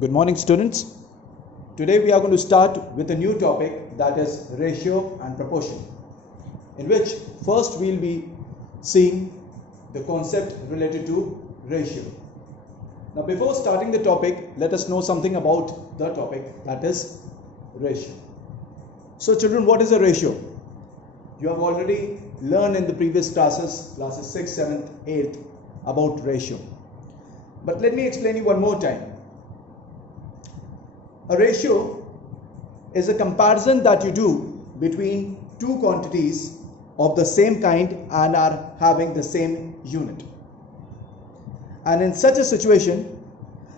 Good morning, students. Today we are going to start with a new topic, that is ratio and proportion, in which first we will be seeing the concept related to ratio. Now before starting the topic, let us know something about the topic, that is ratio. So children, what is a ratio? You have already learned in the previous classes 6th, 7th, 8th about ratio. But let me explain you one more time. A ratio is a comparison that you do between two quantities of the same kind and are having the same unit. And in such a situation,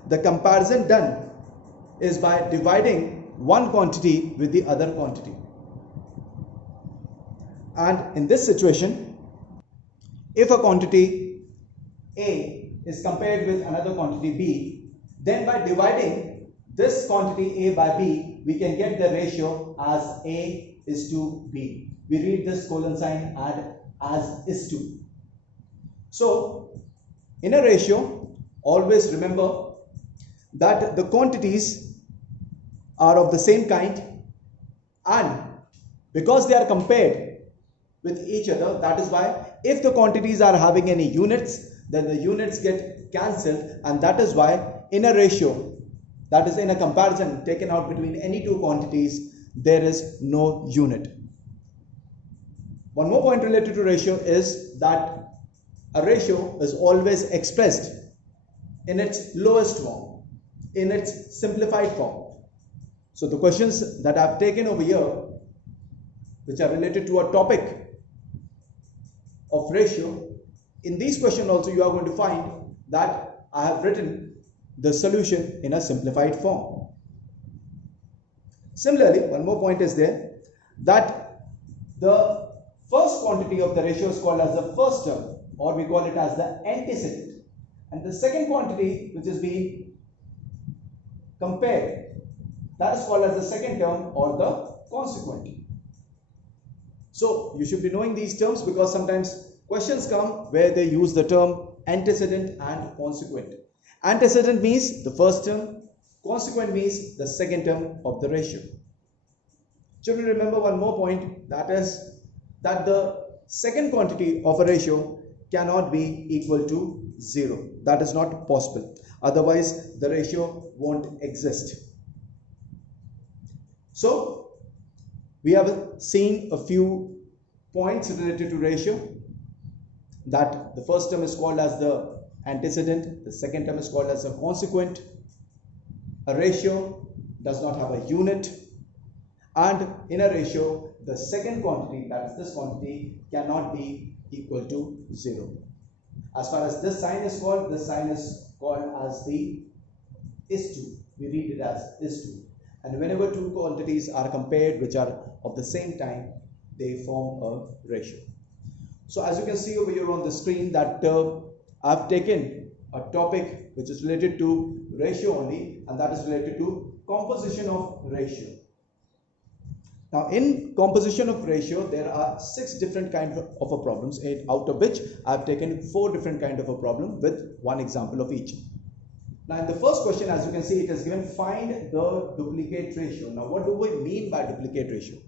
the comparison done is by dividing one quantity with the other quantity. And in this situation, if a quantity A is compared with another quantity B, then by dividing this quantity A by B, we can get the ratio as A is to B. We read this colon sign as is to. So, in a ratio, always remember that the quantities are of the same kind, and because they are compared with each other, that is why if the quantities are having any units, then the units get cancelled, and that is why in a ratio, that is in a comparison taken out between any two quantities, there is no unit. One more point related to ratio is that a ratio is always expressed in its lowest form, in its simplified form. So the questions that I have taken over here, which are related to a topic of ratio, in these questions also you are going to find that I have written the solution in a simplified form. Similarly, one more point is there, that the first quantity of the ratio is called as the first term, or we call it as the antecedent, and the second quantity which is being compared, that is called as the second term or the consequent. So you should be knowing these terms, because sometimes questions come where they use the term antecedent and consequent. Antecedent means the first term, consequent means the second term of the ratio. Children, remember one more point, that is that the second quantity of a ratio cannot be equal to 0. That is not possible. Otherwise, the ratio won't exist. So, we have seen a few points related to ratio, that the first term is called as the antecedent, the second term is called as a consequent. A ratio does not have a unit, and in a ratio, the second quantity, that is this quantity, cannot be equal to 0. As far as this sign is called, this sign is called as the is to. We read it as is to. And whenever two quantities are compared which are of the same time, they form a ratio. So as you can see over here on the screen, that I've taken a topic which is related to ratio only, and that is related to composition of ratio. Now in composition of ratio, there are 6 different kinds of a problems, out of which I've taken 4 different kinds of a problem with one example of each. Now in the first question, as you can see, it is given find the duplicate ratio. Now what do we mean by duplicate ratio?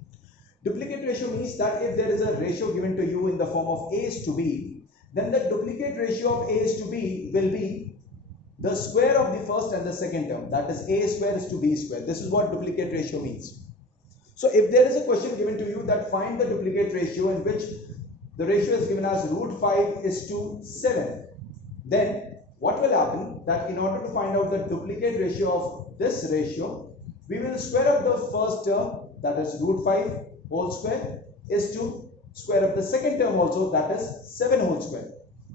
Duplicate ratio means that if there is a ratio given to you in the form of A is to B, then the duplicate ratio of A is to B will be the square of the first and the second term. That is A square is to B square. This is what duplicate ratio means. So if there is a question given to you that find the duplicate ratio in which the ratio is given as root 5 is to 7, then what will happen, that in order to find out the duplicate ratio of this ratio, we will square up the first term, that is root 5 whole square, is to square up the second term also, that is 7 whole square.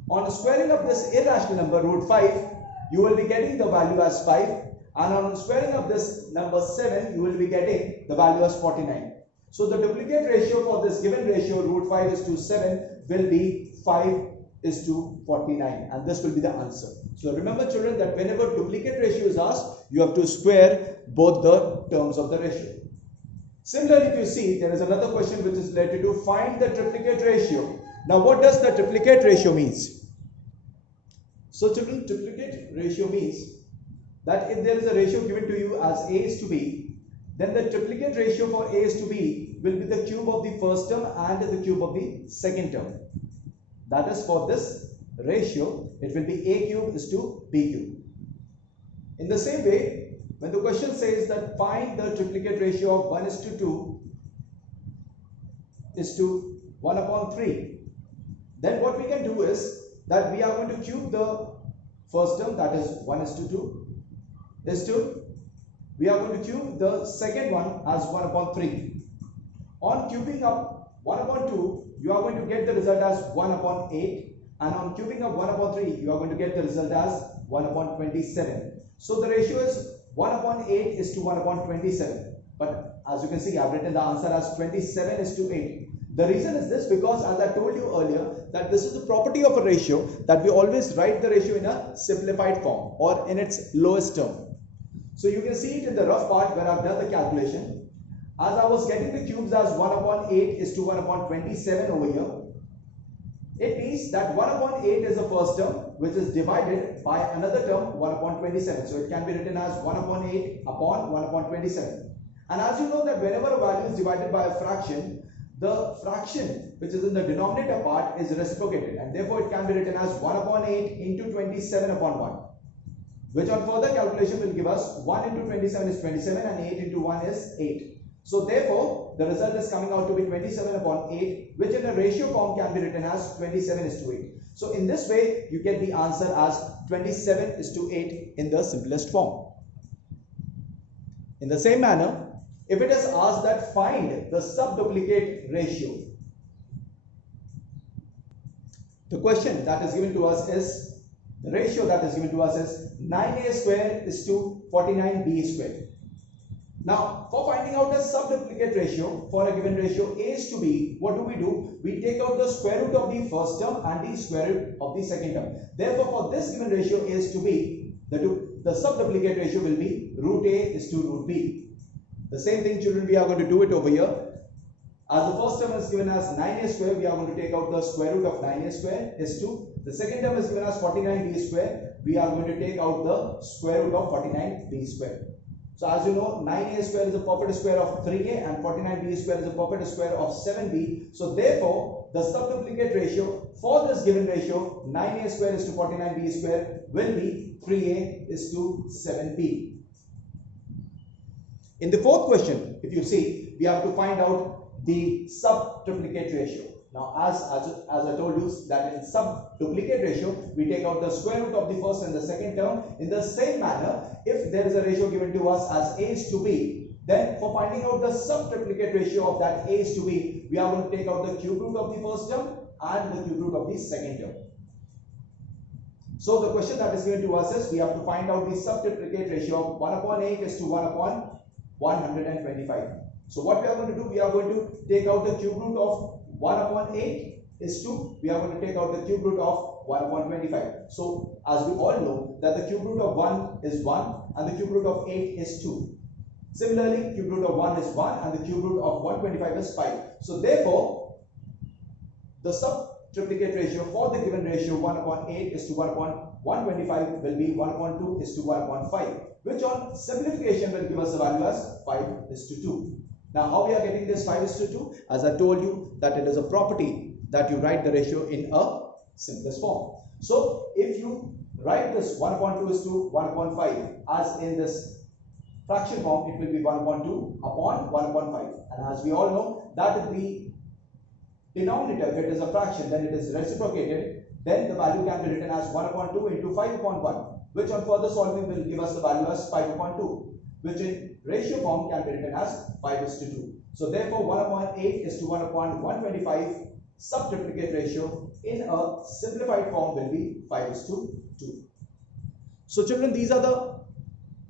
On squaring up this irrational number root 5, you will be getting the value as 5, and on squaring up this number 7, you will be getting the value as 49. So the duplicate ratio for this given ratio root 5 is to 7 will be 5 is to 49, and this will be the answer. So remember children, that whenever duplicate ratio is asked, you have to square both the terms of the ratio. Similarly, if you see, there is another question which is related to find the triplicate ratio. Now what does the triplicate ratio means? So children, triplicate ratio means that if there is a ratio given to you as A is to B, then the triplicate ratio for A is to B will be the cube of the first term and the cube of the second term. That is, for this ratio, it will be A cube is to B cube. In the same way, when the question says that find the triplicate ratio of 1 is to 2 is to 1 upon 3, then what we can do is that we are going to cube the first term, that is 1 is to 2, is to, we are going to cube the second one as 1 upon 3. On cubing up 1 upon 2, you are going to get the result as 1 upon 8, and on cubing up 1 upon 3, you are going to get the result as 1 upon 27. So the ratio is 1 upon 8 is to 1 upon 27. But as you can see, I have written the answer as 27 is to 8. The reason is this, because as I told you earlier, that this is the property of a ratio, that we always write the ratio in a simplified form or in its lowest term. So you can see it in the rough part where I have done the calculation. As I was getting the cubes as 1 upon 8 is to 1 upon 27 over here, it means that 1 upon 8 is the first term, which is divided by another term 1 upon 27. So it can be written as 1 upon 8 upon 1 upon 27. And as you know that whenever a value is divided by a fraction, the fraction which is in the denominator part is reciprocated, and therefore it can be written as 1 upon 8 into 27 upon 1, which on further calculation will give us 1 into 27 is 27 and 8 into 1 is 8. So therefore, the result is coming out to be 27 upon 8, which in a ratio form can be written as 27 is to 8. So in this way, you get the answer as 27 is to 8 in the simplest form. In the same manner, if it is asked that find the subduplicate ratio, the question that is given to us is, the ratio that is given to us is 9a square is to 49b square. Now, for finding out the subduplicate ratio for a given ratio A is to B, what do? We take out the square root of the first term and the square root of the second term. Therefore, for this given ratio A is to B, the subduplicate ratio will be root A is to root B. The same thing, children, we are going to do it over here. As the first term is given as 9a square, we are going to take out the square root of 9a square is to. The second term is given as 49b square, we are going to take out the square root of 49b square. So as you know, 9a square is a perfect square of 3a and 49b square is a perfect square of 7b. So therefore, the subduplicate ratio for this given ratio, 9a square is to 49b square, will be 3a is to 7b. In the fourth question, if you see, we have to find out the subduplicate ratio. Now, as I told you that in subduplicate ratio, we take out the square root of the first and the second term. In the same manner, if there is a ratio given to us as A is to B, then for finding out the subduplicate ratio of that A is to B, we are going to take out the cube root of the first term and the cube root of the second term. So the question that is given to us is, we have to find out the subduplicate ratio of 1 upon 8 is to 1 upon 125. So what we are going to do, we are going to take out the cube root of 1 upon 8 is 2. We are going to take out the cube root of 1 upon 25. So as we all know that the cube root of 1 is 1 and the cube root of 8 is 2. Similarly, cube root of 1 is 1 and the cube root of 125 is 5. So therefore, the subtriplicate ratio for the given ratio 1 upon 8 is to 1 upon 125 will be 1 upon 2 is to 1 upon 5, which on simplification will give us the value as 5 is to 2. Now, how we are getting this 5 is to 2? As I told you that it is a property that you write the ratio in a simplest form. So, if you write this 1 upon 2 is to 1 upon 5 as in this fraction form, it will be 1 upon 2 upon 1 upon 5. And as we all know that the denominator, if it is a fraction, then it is reciprocated, then the value can be written as 1 upon 2 into 5 upon 1, which on further solving will give us the value as 5 upon 2, which in ratio form can be written as 5 is to 2. So therefore 1 upon 8 is to 1 upon 125. Subtriplicate ratio in a simplified form will be 5 is to 2. So children, these are the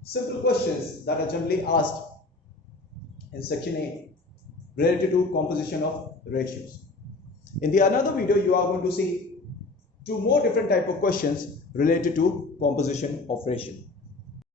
simple questions that are generally asked in section A related to composition of ratios. In the another video, you are going to see two more different type of questions related to composition of ratio.